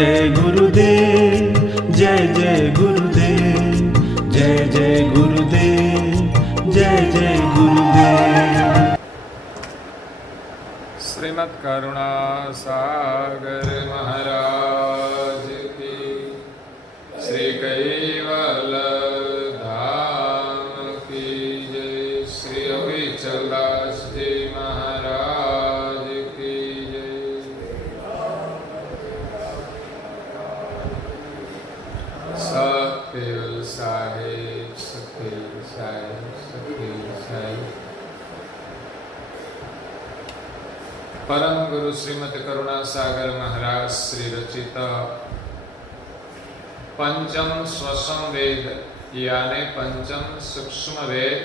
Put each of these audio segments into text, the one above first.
जय गुरुदेव, जय जय गुरुदेव, जय जय गुरुदेव, जय जय गुरुदेव। श्रीमद् करुणा सागर महाराज की, श्री कैवल धाम की जय, श्री अविचल दास जी महाराज की जय। सत्य साहिब, सत्य साहिब, सत्य साहिब। परम गुरु श्रीमद् करुणा सागर महाराज श्री रचित पंचम स्वसम वेद यानी पंचम सूक्ष्म वेद,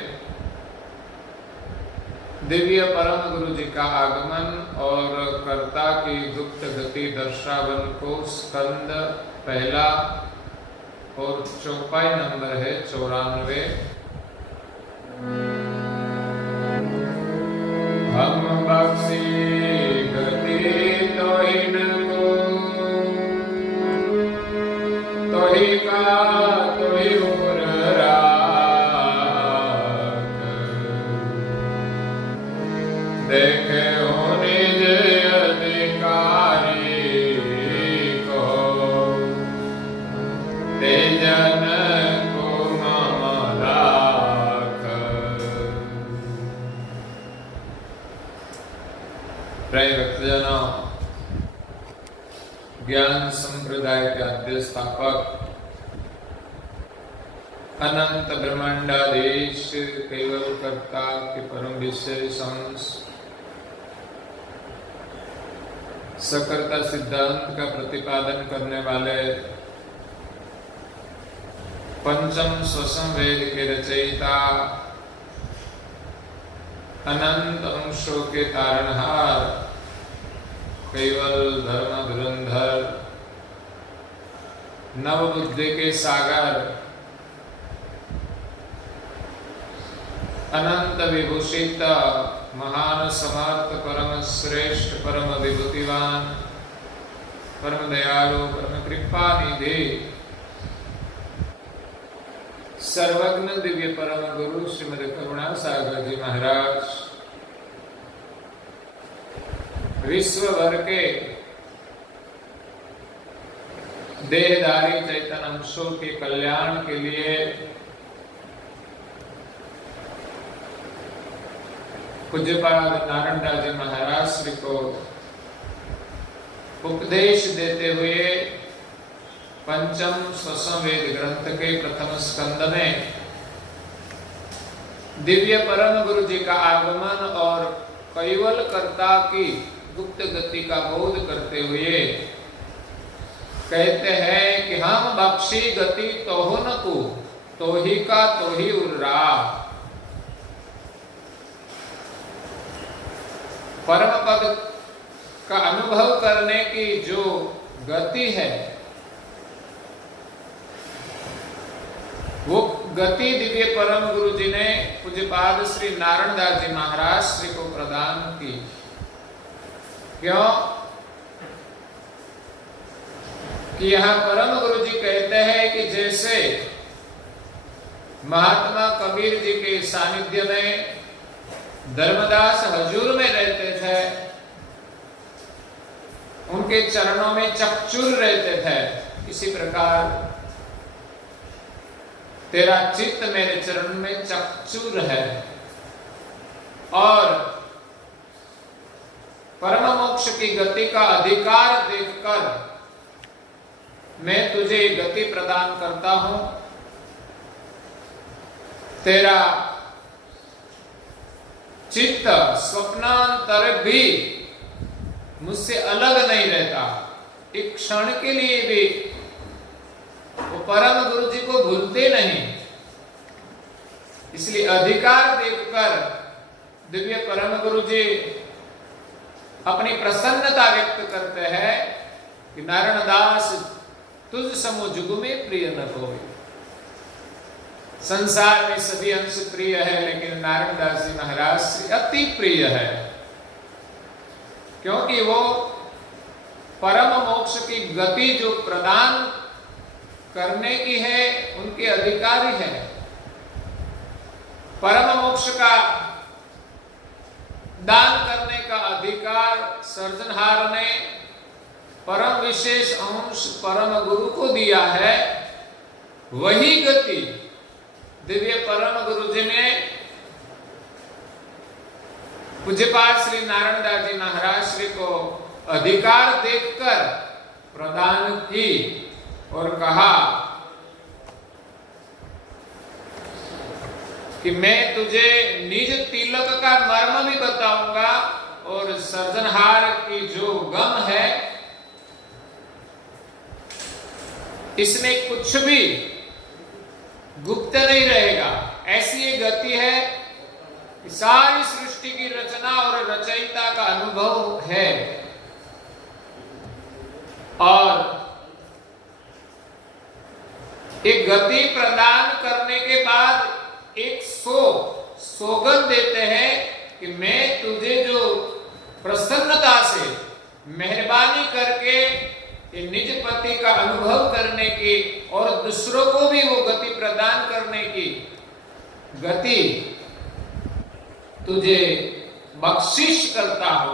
दिव्य परम गुरु जी का आगमन और कर्ता की गुप्त गति दर्शावन को स्कंद पहला और चौपाई नंबर है 94। हम बख्शी गति तोहिन को, तोहि का तोहि उर राख, देखे हो निज अधिकारी को, तेजन को मम लाख। प्रिय भक्तजनों, ज्ञान संप्रदाय के आद्य स्थापक अनंत ब्रह्मांडाधीश केवल कर्ता के परम विशेष अंश सकर्ता सिद्धांत का प्रतिपादन करने वाले पंचम स्वसम वेद के रचयिता, अनंत अंशों के तारणहार, केवल धर्म धुरंधर, नव बुद्धि के सागर, अनंत विभूषित महान समर्थ परम श्रेष्ठ परम विभूतिवान परम दयालु परम कृपा निधि सर्वज्ञ दिव्य परम गुरु श्रीमद् करुणा सागर जी महाराज विश्व भर के देहधारी चैतन्य अंशों के कल्याण के लिए पूज्यपाद नारायणदास जी महाराज श्री को उपदेश देते हुए पंचम स्वसम वेद ग्रंथ के प्रथम स्कंद में दिव्य परम गुरु जी का आगमन और कैवल कर्ता की गुप्त गति का बोध करते हुए कहते हैं कि हम बख्शी गति तोहन को, तोही का तोही उर्रा। परम पद का अनुभव करने की जो गति है, वो गति दिव्य परम गुरु जी ने पूज्यपाद श्री नारायणदास जी महाराज श्री को प्रदान की। क्यों कि यहाँ परम गुरु जी कहते हैं कि जैसे महात्मा कबीर जी के सानिध्य में धर्मदास हजूर में रहते थे, उनके चरणों में चकचूर रहते थे, इसी प्रकार तेरा चित्त मेरे चरण में चकचूर है और परम मोक्ष की गति का अधिकार देखकर मैं तुझे गति प्रदान करता हूं। तेरा चित्त स्वप्नांतर भी मुझसे अलग नहीं रहता, एक क्षण के लिए भी वो परम गुरु जी को भूलते नहीं। इसलिए अधिकार देखकर दिव्य परम गुरु जी अपनी प्रसन्नता व्यक्त करते हैं कि नारायण दास तुझ समो जुग में प्रिय न कोई। संसार में सभी अंश प्रिय है, लेकिन नारायण दास जी महाराज से अति प्रिय है, क्योंकि वो परम मोक्ष की गति जो प्रदान करने की है उनके अधिकारी है। परम मोक्ष का दान करने का अधिकार सर्जनहार ने परम विशेष अंश परम गुरु को दिया है। वही गति दिव्य परम गुरु जी ने पूज्यपाद श्री नारायण दास जी महाराज श्री को अधिकार देखकर प्रदान की और कहा कि मैं तुझे निज तिलक का मर्म भी बताऊंगा और सर्जनहार की जो गम है इसमें कुछ भी गुप्त नहीं रहेगा। ऐसी ये गति है कि सारी सृष्टि की रचना और रचयिता का अनुभव है और एक गति प्रदान करने के बाद एक सौगंध देते हैं कि मैं तुझे जो प्रसन्नता से मेहरबानी करके निज पति का अनुभव करने की और दूसरों को भी वो गति प्रदान करने की गति तुझे बख्शिश करता हो,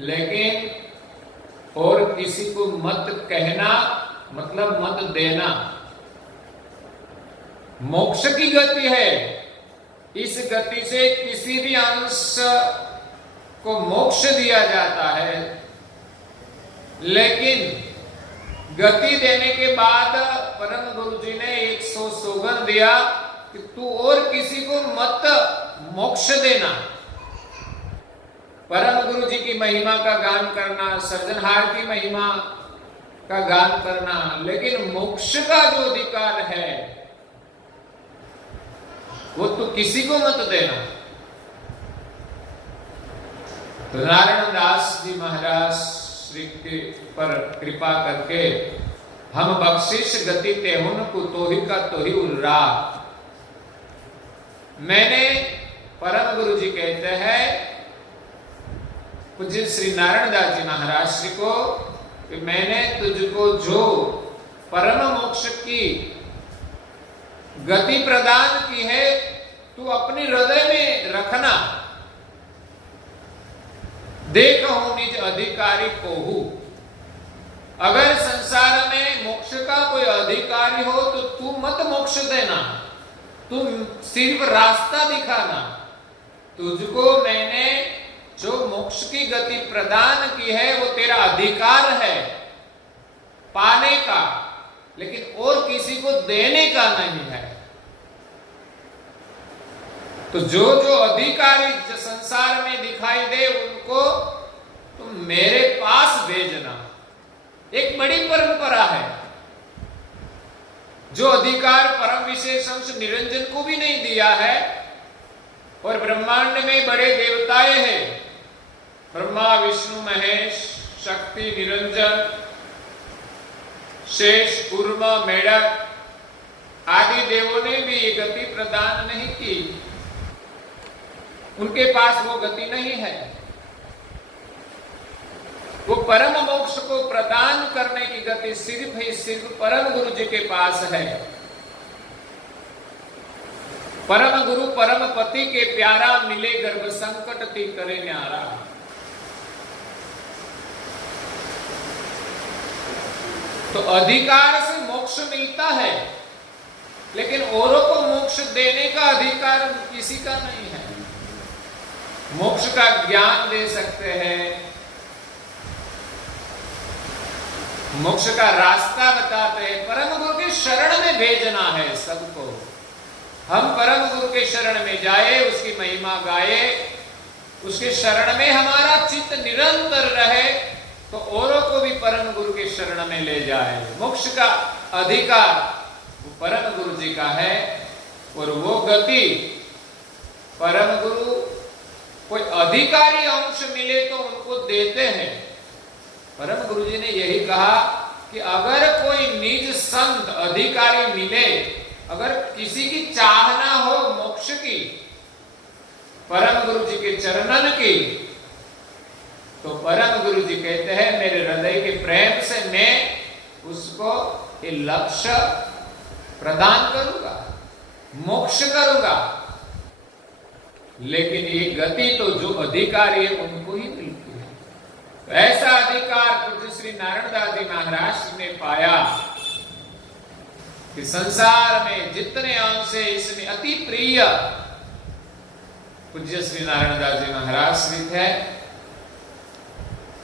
लेकिन और किसी को मत कहना, मतलब मत देना। मोक्ष की गति है, इस गति से किसी भी अंश को मोक्ष दिया जाता है, लेकिन गति देने के बाद परम गुरु जी ने एक सौगंध दिया कि तू और किसी को मत मोक्ष देना। परम गुरु जी की महिमा का गान करना, सर्जनहार की महिमा का गान करना, लेकिन मोक्ष का जो अधिकार है वो तो किसी को मत देना। तो नारायण दास जी महाराज श्री के पर कृपा करके हम बख्शिश गति तेहुन को तोही का तोही उर्रा। मैंने परम गुरु जी कहते हैं पूज्य श्री नारायण दास जी महाराज श्री को कि मैंने तुझको जो परम मोक्ष की गति प्रदान की है तू अपने हृदय में रखना। देखो निज अधिकारी को हूं। अगर संसार में मोक्ष का कोई अधिकारी हो तो तू मत मोक्ष देना, तू सिर्फ रास्ता दिखाना। तुझको मैंने जो मोक्ष की गति प्रदान की है वो तेरा अधिकार है पाने का, लेकिन और किसी को देने का नहीं है। तो जो जो अधिकारी जो संसार में दिखाई दे उनको तुम मेरे पास भेजना। एक बड़ी परंपरा है। जो अधिकार परम विशेष अंश निरंजन को भी नहीं दिया है, और ब्रह्मांड में बड़े देवताएं हैं, ब्रह्मा विष्णु महेश शक्ति निरंजन शेष कूर्म मेढक आदि देवों ने भी ये गति प्रदान नहीं की। उनके पास वो गति नहीं है। वो परम मोक्ष को प्रदान करने की गति सिर्फ ही सिर्फ परम गुरु जी के पास है। परम गुरु परम पति के प्यारा मिले गर्भ संकट ती करे न्यारा। तो अधिकार से मोक्ष मिलता है, लेकिन औरों को मोक्ष देने का अधिकार किसी का नहीं है। मोक्ष का ज्ञान दे सकते हैं, मोक्ष का रास्ता बताते हैं, परम गुरु के शरण में भेजना है सबको। हम परम गुरु के शरण में जाए, उसकी महिमा गाए, उसके शरण में हमारा चित्त निरंतर रहे, तो औरों को भी परम गुरु के शरण में ले जाए। मोक्ष का अधिकार वो परम गुरु जी का है, और वो गति परम गुरु कोई अधिकारी अंश मिले तो उनको देते हैं। परम गुरु जी ने यही कहा कि अगर कोई निज संत अधिकारी मिले, अगर किसी की चाहना हो मोक्ष की, परम गुरु जी के चरणन की, तो परम गुरु जी कहते हैं मेरे हृदय के प्रेम से मैं उसको ये लक्ष्य प्रदान करूंगा, मोक्ष करूंगा। लेकिन ये गति तो जो अधिकारी है उनको ही मिलती है। तो ऐसा अधिकार पूज्य श्री नारायणदास जी महाराज ने पाया कि संसार में जितने अंश है इसमें अति प्रिय पूज्य श्री नारायणदास जी महाराज स्थित है।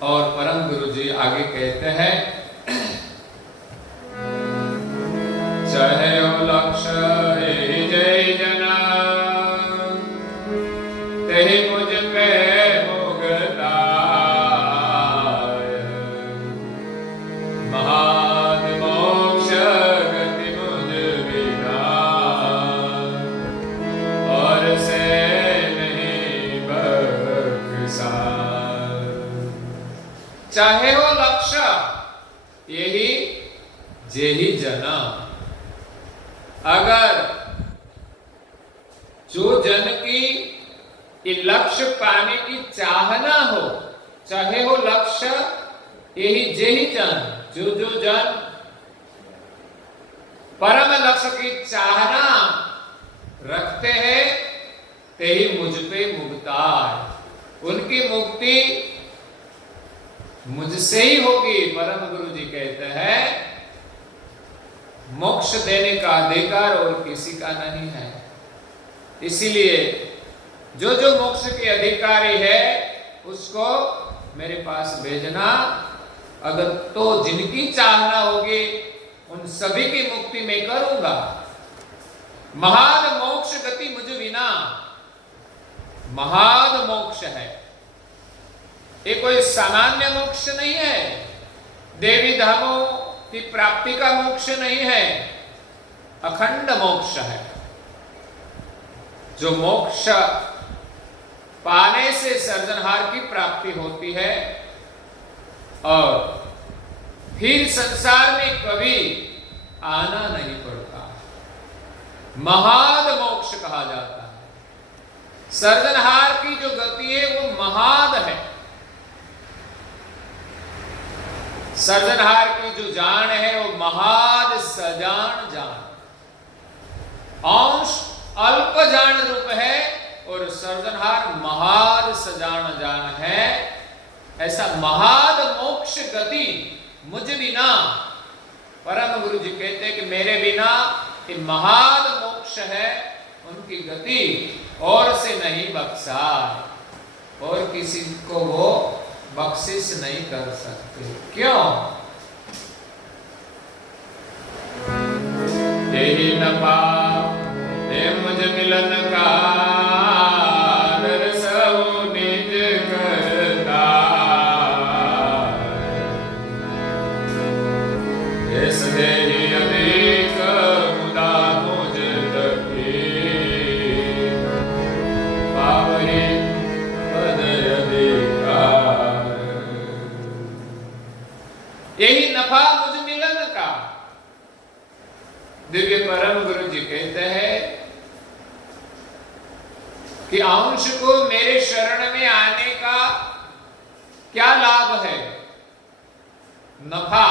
और परम गुरु जी आगे कहते हैं, चाहे ओ लक्ष्य जय जना तेहि मुझ पे मुगलाय, महान मोक्ष गति मुझ बिना और से नहीं बख्शा। चाहे हो लक्ष्य यही जेहि जना, अगर जो जन की ये लक्ष्य पाने की चाहना हो, चाहे हो लक्ष्य यही जेहि जन, जो जन परम लक्ष्य की चाहना रखते हैं ते ही मुझ पे मुक्ता है, उनकी मुक्ति मुझसे ही होगी। परम गुरु जी कहते हैं मोक्ष देने का अधिकार और किसी का नहीं है। इसीलिए जो जो मोक्ष के अधिकारी है उसको मेरे पास भेजना। अगर तो जिनकी चाहना होगी उन सभी की मुक्ति मैं करूंगा। महान मोक्ष गति मुझ बिना, महान मोक्ष है, ये कोई सामान्य मोक्ष नहीं है, देवी धामों की प्राप्ति का मोक्ष नहीं है, अखंड मोक्ष है। जो मोक्ष पाने से सर्जनहार की प्राप्ति होती है और फिर संसार में कभी आना नहीं पड़ता, महान मोक्ष कहा जाता है। सर्जनहार की जो गति है वो महान है। सर्जनहार की जो जान है वो महान सजान जान, अंश अल्प जान रूप है और सर्जनहार महान सजान जान है। ऐसा महान मोक्ष गति मुझ बिना, परम गुरु जी कहते हैं कि मेरे बिना ये महान मोक्ष है, उनकी गति और से नहीं बख्शा, और किसी को वो बख्शिश नहीं कर सकते। क्यों? यही न पा ये मुझ मिलन का दरसहु निज करता, इस देहि अनेक मुदा मुझ तकी, पावहि पद अधिकार। यही नफा मुझ मिलन का। दिव्य परम गुरु जी कहते हैं कि अंश को मेरे शरण में आने का क्या लाभ है? नफा।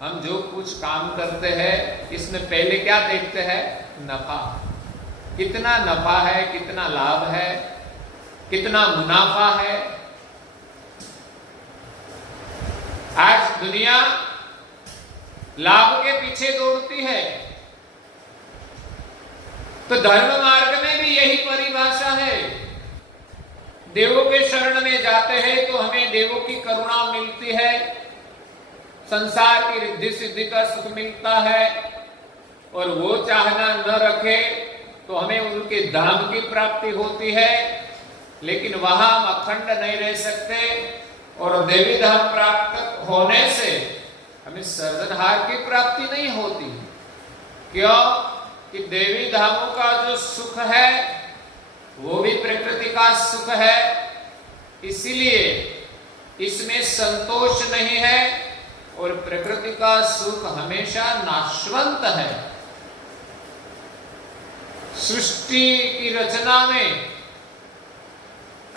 हम जो कुछ काम करते हैं इसमें पहले क्या देखते हैं? नफा। कितना नफा है, कितना लाभ है, कितना मुनाफा है। आज दुनिया लाभ के पीछे दौड़ती है, तो धर्म मार्ग में भी यही परिभाषा है। देवों के शरण में जाते हैं तो हमें देवों की करुणा मिलती है, संसार की रिद्धि सिद्धि का सुख मिलता है, और वो चाहना न रखे तो हमें उनके धाम की प्राप्ति होती है। लेकिन वहां हम अखंड नहीं रह सकते, और देवी धाम प्राप्त होने से हमें सर्जनहार की प्राप्ति नहीं होती। क्यों? कि देवी धामों का जो सुख है वो भी प्रकृति का सुख है, इसीलिए इसमें संतोष नहीं है, और प्रकृति का सुख हमेशा नाशवंत है। सृष्टि की रचना में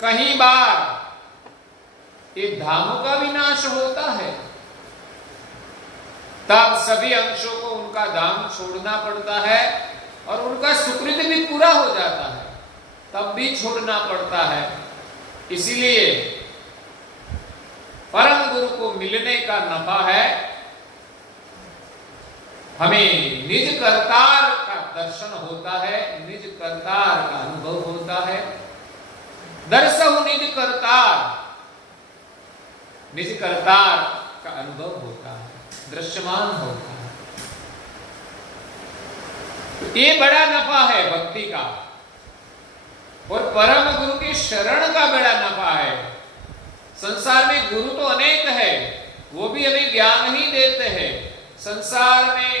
कहीं बार ये धामों का भी नाश होता है, तब सभी अंशों को उनका धाम छोड़ना पड़ता है और उनका सुकृत भी पूरा हो जाता है, तब भी छोड़ना पड़ता है। इसीलिए परम गुरु को मिलने का नफा है, हमें निज कर्तार का दर्शन होता है, निज कर्तार का अनुभव होता है। दर्शहु निज कर्तार, निज कर्तार का अनुभव होता है, दृश्यमान होता है। तो ये बड़ा नफा है भक्ति का, और परम गुरु के शरण का बड़ा नफा है। संसार में गुरु तो अनेक है, वो भी हमें ज्ञान ही देते हैं, संसार में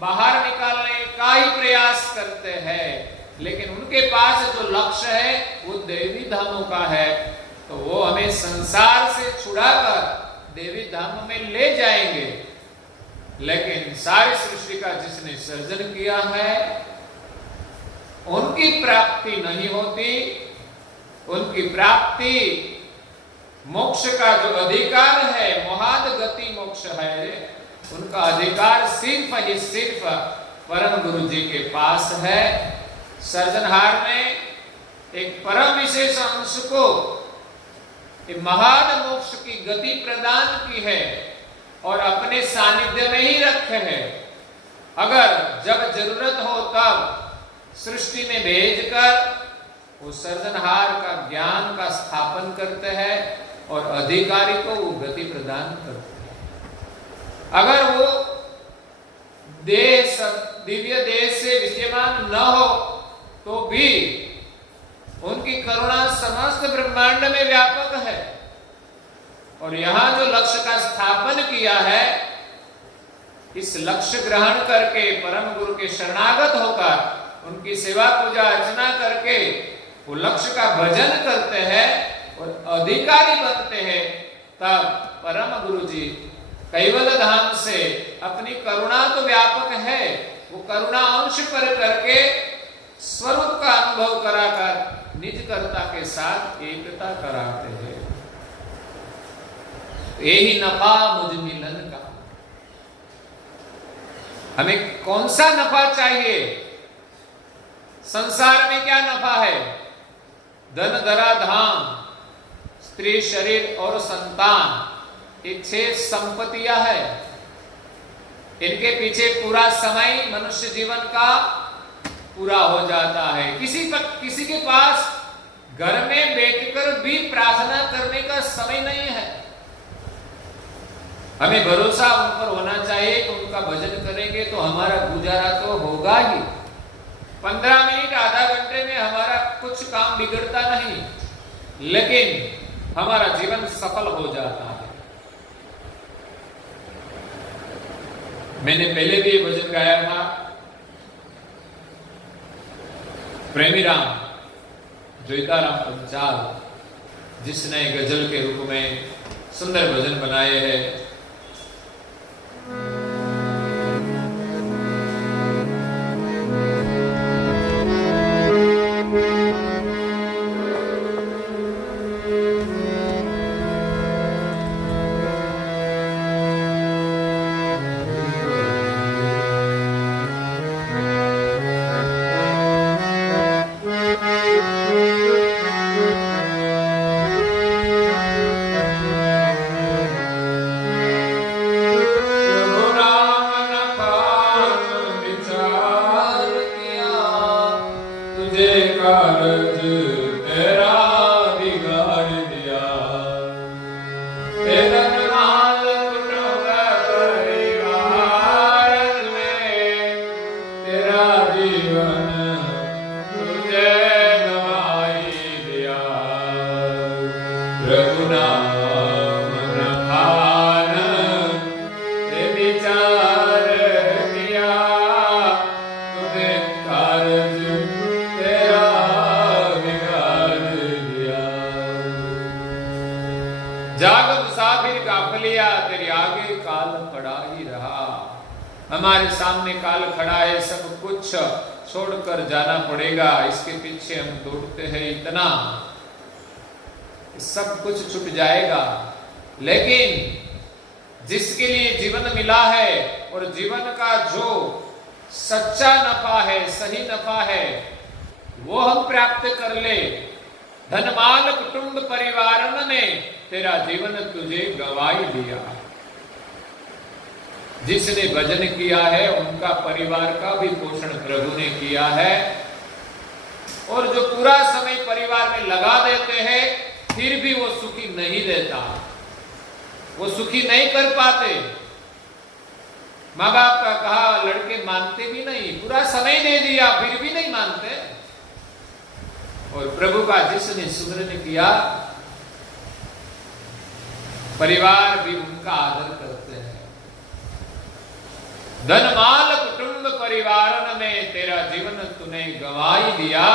बाहर निकालने का ही प्रयास करते हैं, लेकिन उनके पास जो लक्ष्य है वो देवी धामों का है, तो वो हमें संसार से छुड़ाकर देवी धाम में ले जाएंगे। लेकिन सारी सृष्टि का जिसने सर्जन किया है उनकी प्राप्ति नहीं होती, उनकी प्राप्ति मोक्ष का जो अधिकार है, मोहाद गति मोक्ष है, उनका अधिकार सिर्फ ही सिर्फ परम गुरु जी के पास है। सर्जनहार ने एक परम विशेष अंश को महाद मोक्ष की गति प्रदान की है और अपने सानिध्य में ही रखे हैं। अगर जब जरूरत हो तब सृष्टि में भेजकर वो सर्जनहार का ज्ञान का स्थापन करते हैं और अधिकारी को वो गति प्रदान करते हैं। अगर वो देह दिव्य देह से विद्यमान न हो तो भी उनकी करुणा समस्त ब्रह्मांड में व्यापक है, और यहां जो लक्ष्य का स्थापन किया है, इस लक्ष्य ग्रहण करके परम गुरु के शरणागत होकर उनकी सेवा पूजा अर्चना करके वो लक्ष्य का भजन करते हैं और अधिकारी बनते हैं, तब परम गुरु जी कैवल धाम से अपनी करुणा तो व्यापक है, वो करुणा अंश पर करके स्वरूप का अनुभव कराकर निज कर्ता के साथ एकता कराते हैं। यही नफा मुझ मिलन का। हमें कौन सा नफा चाहिए? संसार में क्या नफा है? धन धरा धाम, स्त्री शरीर और संतान, ये 6 संपत्तियां है। इनके पीछे पूरा समय मनुष्य जीवन का पूरा हो जाता है। किसी के पास घर में बैठकर भी प्रार्थना करने का समय नहीं है। हमें भरोसा उन पर होना चाहिए कि उनका भजन करेंगे तो हमारा गुजारा तो होगा ही। 15 मिनट आधा घंटे में हमारा कुछ काम बिगड़ता नहीं, लेकिन हमारा जीवन सफल हो जाता है। मैंने पहले भी ये भजन गाया था, प्रेमी राम जोईताराम पंचाल, जिसने गजल के रूप में सुंदर भजन बनाए हैं। हमारे सामने काल खड़ा है, सब कुछ छोड़कर जाना पड़ेगा, इसके पीछे हम दौड़ते हैं इतना, सब कुछ छूट जाएगा। लेकिन जिसके लिए जीवन मिला है और जीवन का जो सच्चा नफा है, सही नफा है, वो हम प्राप्त कर ले। धनमाल कुटुंब परिवारन ने तेरा जीवन तुझे गवाई दिया। जिसने भजन किया है उनका परिवार का भी पोषण प्रभु ने किया है, और जो पूरा समय परिवार में लगा देते हैं फिर भी वो सुखी नहीं देता, वो सुखी नहीं कर पाते। माँ बाप का कहा लड़के मानते भी नहीं, पूरा समय दे दिया फिर भी नहीं मानते। और प्रभु का जिसने सुमिरन किया परिवार भी उनका आदर करते हैं। धनमाल कुटुंब परिवारन में तेरा जीवन तूने गवाई दिया,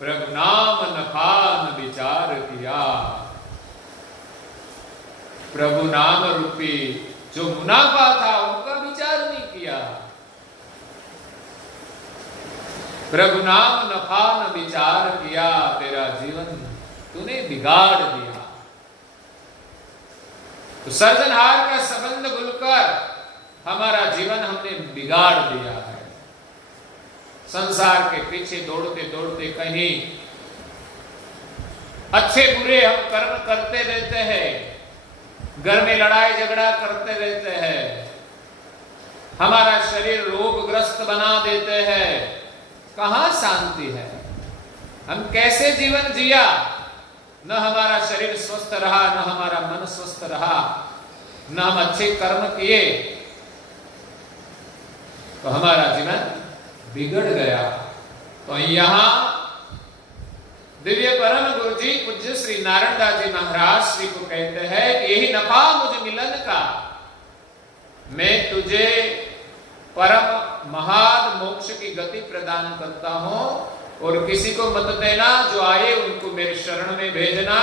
प्रभु नाम नफान विचार किया। प्रभु नाम रूपी जो मुनाफा था उनका विचार नहीं किया। प्रभु नाम नफा न विचार किया, तेरा जीवन तूने बिगाड़ दिया। तो सर्जनहार का संबंध भूलकर हमारा जीवन हमने बिगाड़ दिया है। संसार के पीछे दौड़ते दौड़ते कहीं अच्छे बुरे हम कर्म करते रहते हैं, घर में लड़ाई झगड़ा करते रहते हैं, हमारा शरीर रोगग्रस्त बना देते हैं। कहां शांति है? हम कैसे जीवन जिया? न हमारा शरीर स्वस्थ रहा, न हमारा मन स्वस्थ रहा, न हम अच्छे कर्म किए, तो हमारा जीवन बिगड़ गया। तो यहां दिव्य परम गुरु जी पूज्य श्री नारायण दास जी महाराज श्री को कहते हैं कि यही नफा मुझ मिलन का, मैं तुझे परम महान मोक्ष की गति प्रदान करता हूं, और किसी को मत देना, जो आए उनको मेरे शरण में भेजना,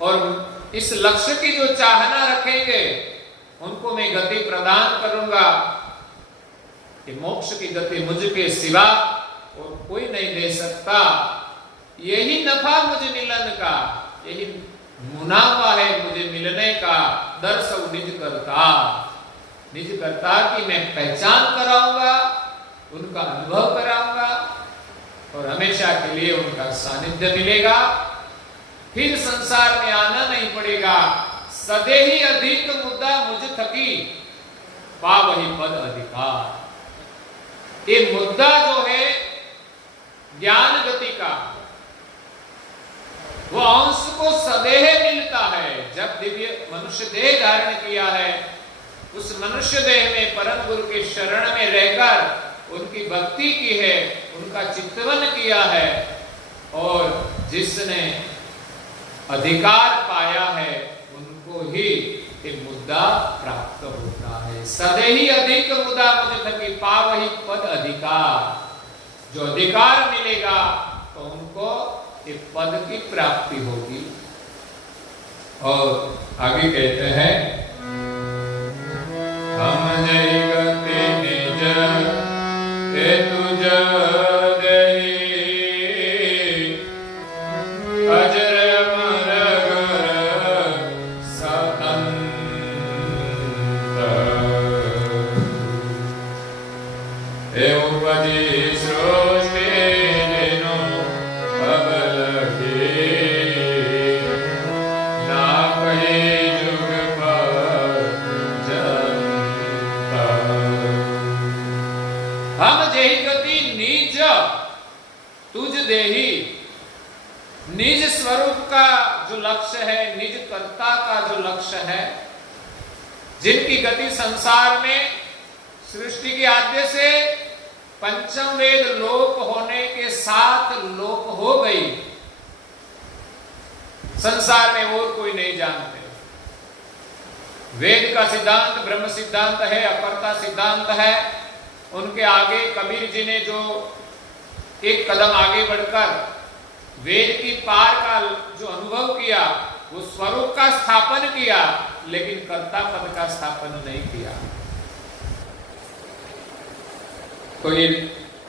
और इस लक्ष्य की जो चाहना रखेंगे उनको मैं गति प्रदान करूंगा। कि मोक्ष की गति मुझके सिवा और कोई नहीं दे सकता। यही नफा मुझे मिलन का, यही मुनाफा है मुझे मिलने का। दर्शव निज करता, निज करता कि मैं पहचान कराऊंगा, उनका अनुभव कराऊंगा, और हमेशा के लिए उनका सानिध्य मिलेगा। फिर संसार में आना नहीं पड़ेगा। सदे ही अधिक मुद्दा मुझ थकी, पावही पद अधिकार। ये मुद्दा जो है ज्ञान गति का, वो अंश को सदेह मिलता है। जब दिव्य मनुष्य देह धारण किया है, उस मनुष्य देह में परम गुरु के शरण में रहकर उनकी भक्ति की है, उनका चिंतन किया है, और जिसने अधिकार पाया है उनको ही ये मुद्दा प्राप्त होता है। सदे ही अधिक मुद्दा मुझे थकी, पावही पद अधिकार। जो अधिकार मिलेगा तो उनको ये पद की प्राप्ति होगी। और आगे कहते हैं, हम जय गति निज हे तुझ दही, अजर निज स्वरूप का जो लक्ष्य है, निज कर्ता का जो लक्ष्य है, जिनकी गति संसार में सृष्टि के आद्य से पंचम वेद लोप होने के साथ लोप हो गई। संसार में और कोई नहीं जानते। वेद का सिद्धांत ब्रह्म सिद्धांत है, अपरता सिद्धांत है। उनके आगे कबीर जी ने जो एक कदम आगे बढ़कर वेद की पार का जो अनुभव किया, वो स्वरूप का स्थापन किया, लेकिन कर्ता पद का स्थापन नहीं किया। तो ये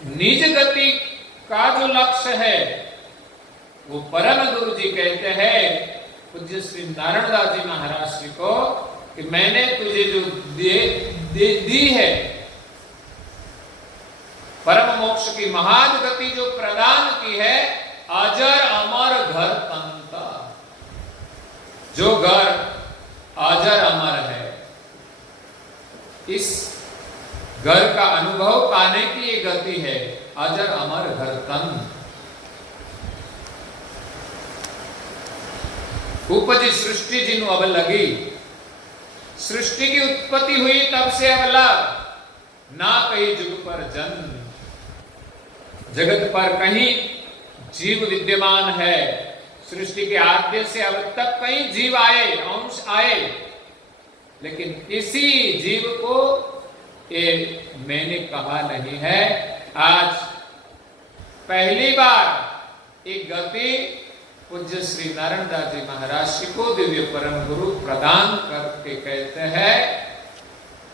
निज गति का जो लक्ष्य है, वो परम गुरु जी कहते हैं पूज्य श्री नारायण दास जी महाराज जी को कि मैंने तुझे जो दी है परम मोक्ष की महान गति जो प्रदान की है, अजर अमर घर तंता, जो घर अजर अमर है, इस घर का अनुभव पाने की ये गति है, अजर अमर घर तन। उपजी सृष्टि जिनु अब लगी, सृष्टि की उत्पत्ति हुई तब से अब लग, ना कहीं जुग पर जन्म, जगत पर कहीं जीव विद्यमान है। सृष्टि के आद्य से अब तक कहीं जीव आए, अंश आए, लेकिन किसी जीव को ये मैंने कहा नहीं है। आज पहली बार एक गति पूज्य श्री नारायण दास जी महाराज जी को दिव्य परम गुरु प्रदान करके कहते हैं,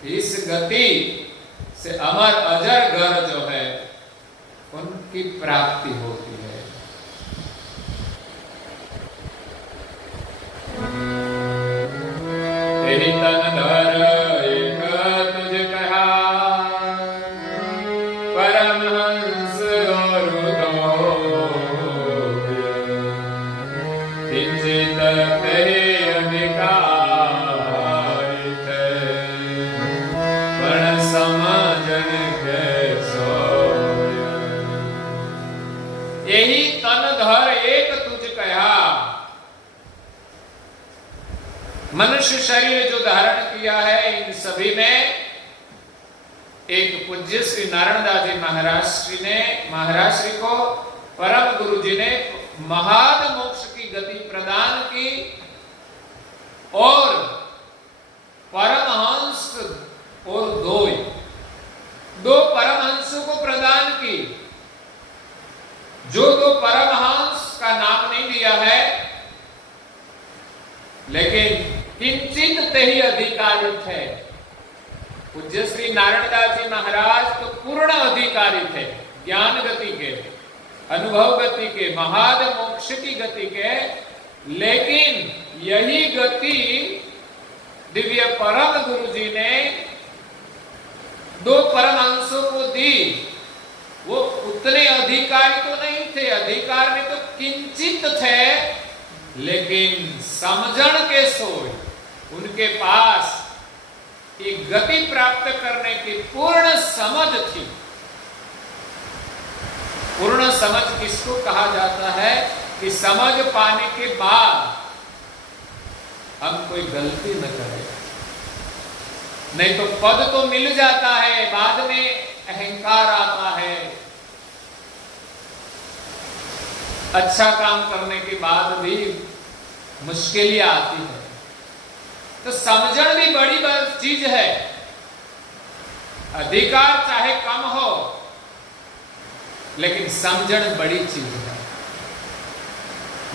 इस गति से अमर अजर घर जो है उनकी प्राप्ति होती है। तेरी तन धर एक तुझे कहा, परमहंस और किंचित तेरे अधिकारित, पण समझन के सोय। यही तन धर एक तुझ कहा, मनुष्य शरीर जो धारण किया है, इन सभी में एक पूज्य श्री नारायण दास जी महाराज श्री को परम गुरु जी ने महान मोक्ष की गति प्रदान की और परमहंस और दो परमहंसों को प्रदान की। जो दो परमहंस का नाम नहीं दिया है, लेकिन किंचित ते ही अधिकारित है। पूज्य श्री नारायण दास जी महाराज तो पूर्ण अधिकारित है, ज्ञान गति के, अनुभव गति के, महाद मोक्ष की गति के, लेकिन यही गति दिव्य परम गुरु जी ने दो परमहंसों को दी। वो उतने अधिकारी तो नहीं थे, अधिकार में तो किंचित थे, लेकिन समझण के सोय उनके पास एक गति प्राप्त करने की पूर्ण समझ थी। पूर्ण समझ किसको कहा जाता है कि समझ पाने के बाद हम कोई गलती न करें। नहीं तो पद तो मिल जाता है, बाद में अहंकार आता है, अच्छा काम करने के बाद भी मुश्किलें आती है। तो समझण भी बड़ी चीज है। अधिकार चाहे कम हो, लेकिन समझण बड़ी चीज है।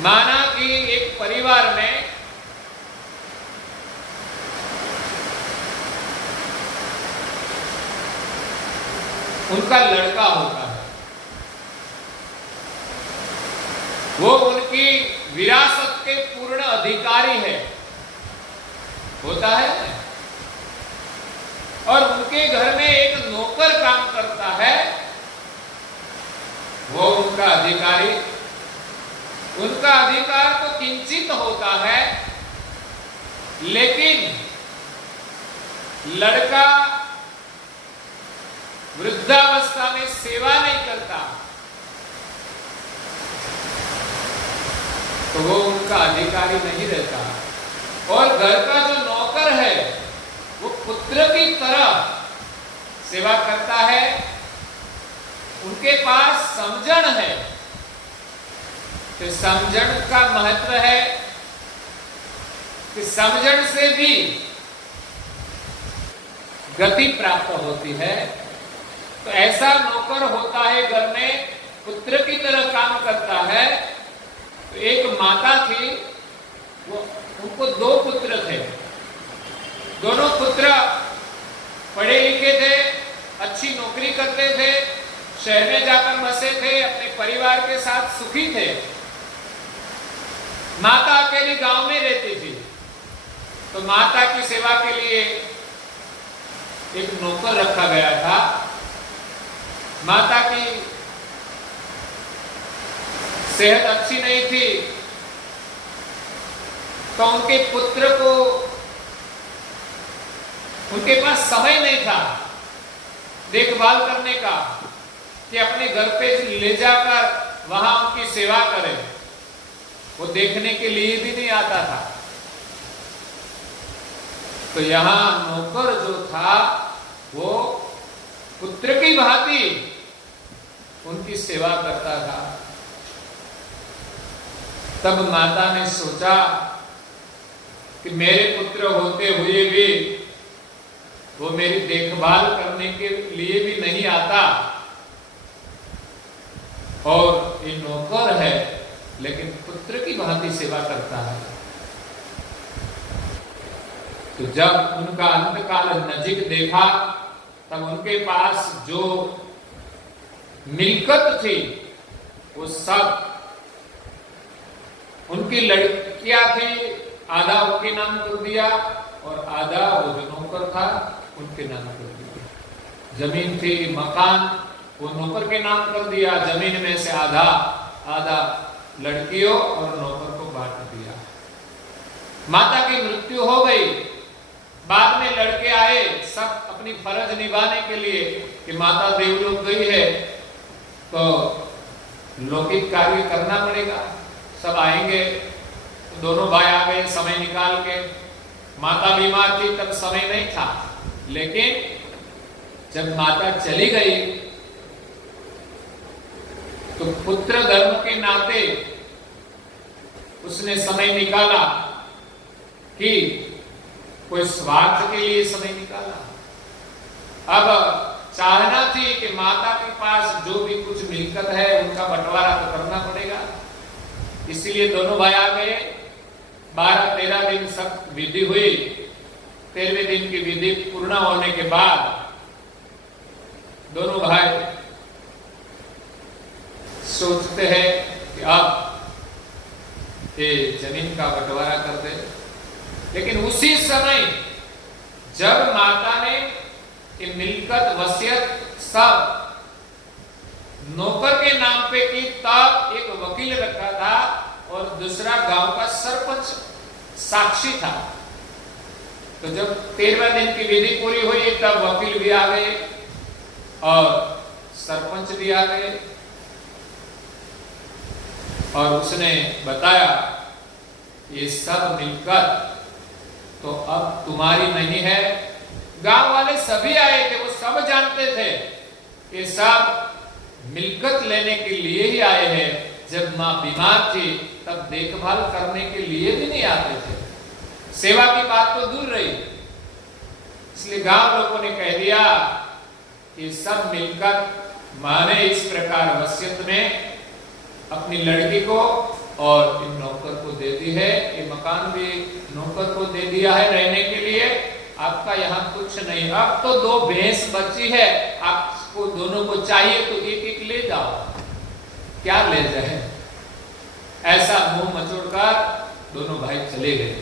माना कि एक परिवार में उनका लड़का होता है, वो उनकी विरासत के पूर्ण अधिकारी है, होता है, और उनके घर में एक नौकर काम करता है, वो उनका अधिकारी। उनका अधिकार तो किंचित होता है, लेकिन लड़का वृद्धावस्था में सेवा नहीं करता तो वो उनका अधिकारी नहीं रहता। और घर का जो नौकर है वो पुत्र की तरह सेवा करता है, उनके पास समझण है। तो समझण का महत्व है कि समझण से भी गति प्राप्त होती है। तो ऐसा नौकर होता है घर में, पुत्र की तरह काम करता है। तो एक माता थी, वो उनको दो पुत्र थे। दोनों पुत्र पढ़े लिखे थे, अच्छी नौकरी करते थे, शहर में जाकर बसे थे, अपने परिवार के साथ सुखी थे। माता अकेली गांव में रहती थी, तो माता की सेवा के लिए एक नौकर रखा गया था। माता की सेहत अच्छी नहीं थी, तो उनके पुत्र को, उनके पास समय नहीं था देखभाल करने का कि अपने घर पे ले जाकर वहां उनकी सेवा करें। वो देखने के लिए भी नहीं आता था। तो यहां नौकर जो था वो पुत्र की भांति उनकी सेवा करता था। तब माता ने सोचा कि मेरे पुत्र होते हुए भी वो मेरी देखभाल करने के लिए भी नहीं आता, और ये नौकर है लेकिन पुत्र की भांति सेवा करता है। तो जब उनका अंतकाल नजीक देखा, तब उनके पास जो मिल्कत थी वो सब, उनकी लड़कियां थी, आधा उनके नाम कर दिया और आधा वो जो नौकर था उनके नाम कर दिया। जमीन थी, मकान, वो नौकर के नाम कर दिया। जमीन में से आधा आधा लड़कियों और नौकर को बांट दिया। माता की मृत्यु हो गई। बाद में लड़के आए सब अपनी फर्ज निभाने के लिए कि माता देवलोक गई है तो लौकिक कार्य करना पड़ेगा, सब आएंगे। तो दोनों भाई आ गए समय निकाल के। माता बीमार थी तब समय नहीं था, लेकिन जब माता चली गई तो पुत्र धर्म के नाते उसने समय निकाला कि कोई स्वार्थ के लिए समय निकाला। अब चाहना थी कि माता के पास जो भी कुछ मिल्कत है उनका बंटवारा तो करना पड़ेगा, इसलिए दोनों भाई आ गए। 12-13 दिन सब विधि हुई। 13वें दिन की विधि पूर्ण होने के बाद दोनों भाई सोचते हैं कि अब ये जमीन का बंटवारा कर दे। लेकिन उसी समय जब माता ने ये मिल्कत वसीयत सब नौकर के नाम पे की, तब एक वकील रखा था और दूसरा गांव का सरपंच साक्षी था। तो जब 13वें दिन की विधि पूरी हुई तब वकील भी आ गए और सरपंच भी आ गए और उसने बताया ये सब मिल्कत तो अब तुम्हारी नहीं है। गांव वाले सभी आए थे, वो सब जानते थे कि सब मिल्कत लेने के लिए ही आए हैं। जब मां बीमार थी तब देखभाल करने के लिए भी नहीं आते थे, सेवा की बात तो दूर रही। इसलिए गांव लोगों ने कह दिया कि सब मिल्कत माने इस प्रकार वसीयत में अपनी लड़की को और इन नौकर को दे दी है। ये मकान भी नौकर को दे दिया है रहने के लिए। आपका यहाँ कुछ नहीं। अब तो 2 भैंस बची है, आपको दोनों को चाहिए तो एक एक ले जाओ। क्या ले जाए? ऐसा मुंह मचोड़कर दोनों भाई चले गए।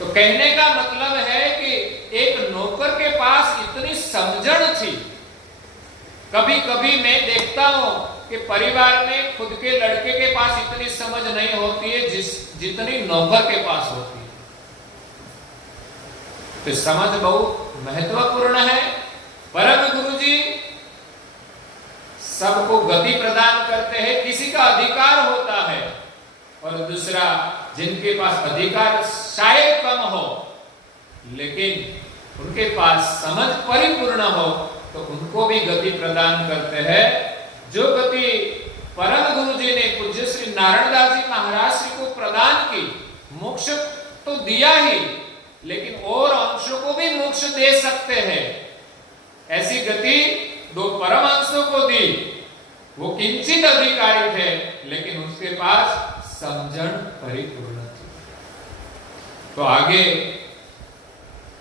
तो कहने का मतलब है कि एक नौकर के पास इतनी समझण थी। कभी कभी मैं देखता हूं कि परिवार में खुद के लड़के के पास इतनी समझ नहीं होती है जितनी नौकर के पास होती है। तो समझ बहुत महत्वपूर्ण है। परम गुरुजी सबको गति प्रदान करते हैं। किसी का अधिकार होता है और दूसरा जिनके पास अधिकार शायद कम हो लेकिन उनके पास समझ परिपूर्ण हो तो उनको भी गति प्रदान करते हैं। जो गति परम गुरु जी ने पूज्य श्री नारायण दास जी महाराज श्री को प्रदान की, मोक्ष तो दिया ही लेकिन और अंशों को भी मोक्ष दे सकते हैं, ऐसी गति 2 परम अंशों को दी। वो किंचित अधिकारी थे लेकिन उसके पास समझण परिपूर्ण थी। तो आगे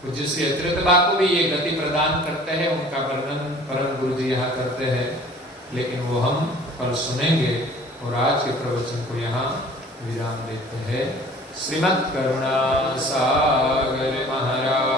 पूज्य श्री अतिरिक्त को भी ये गति प्रदान करते हैं। उनका वर्णन परम गुरु जी यहाँ करते हैं, लेकिन वो हम कल सुनेंगे और आज के प्रवचन को यहाँ विराम देते हैं। श्रीमद् करुणा सागर महाराज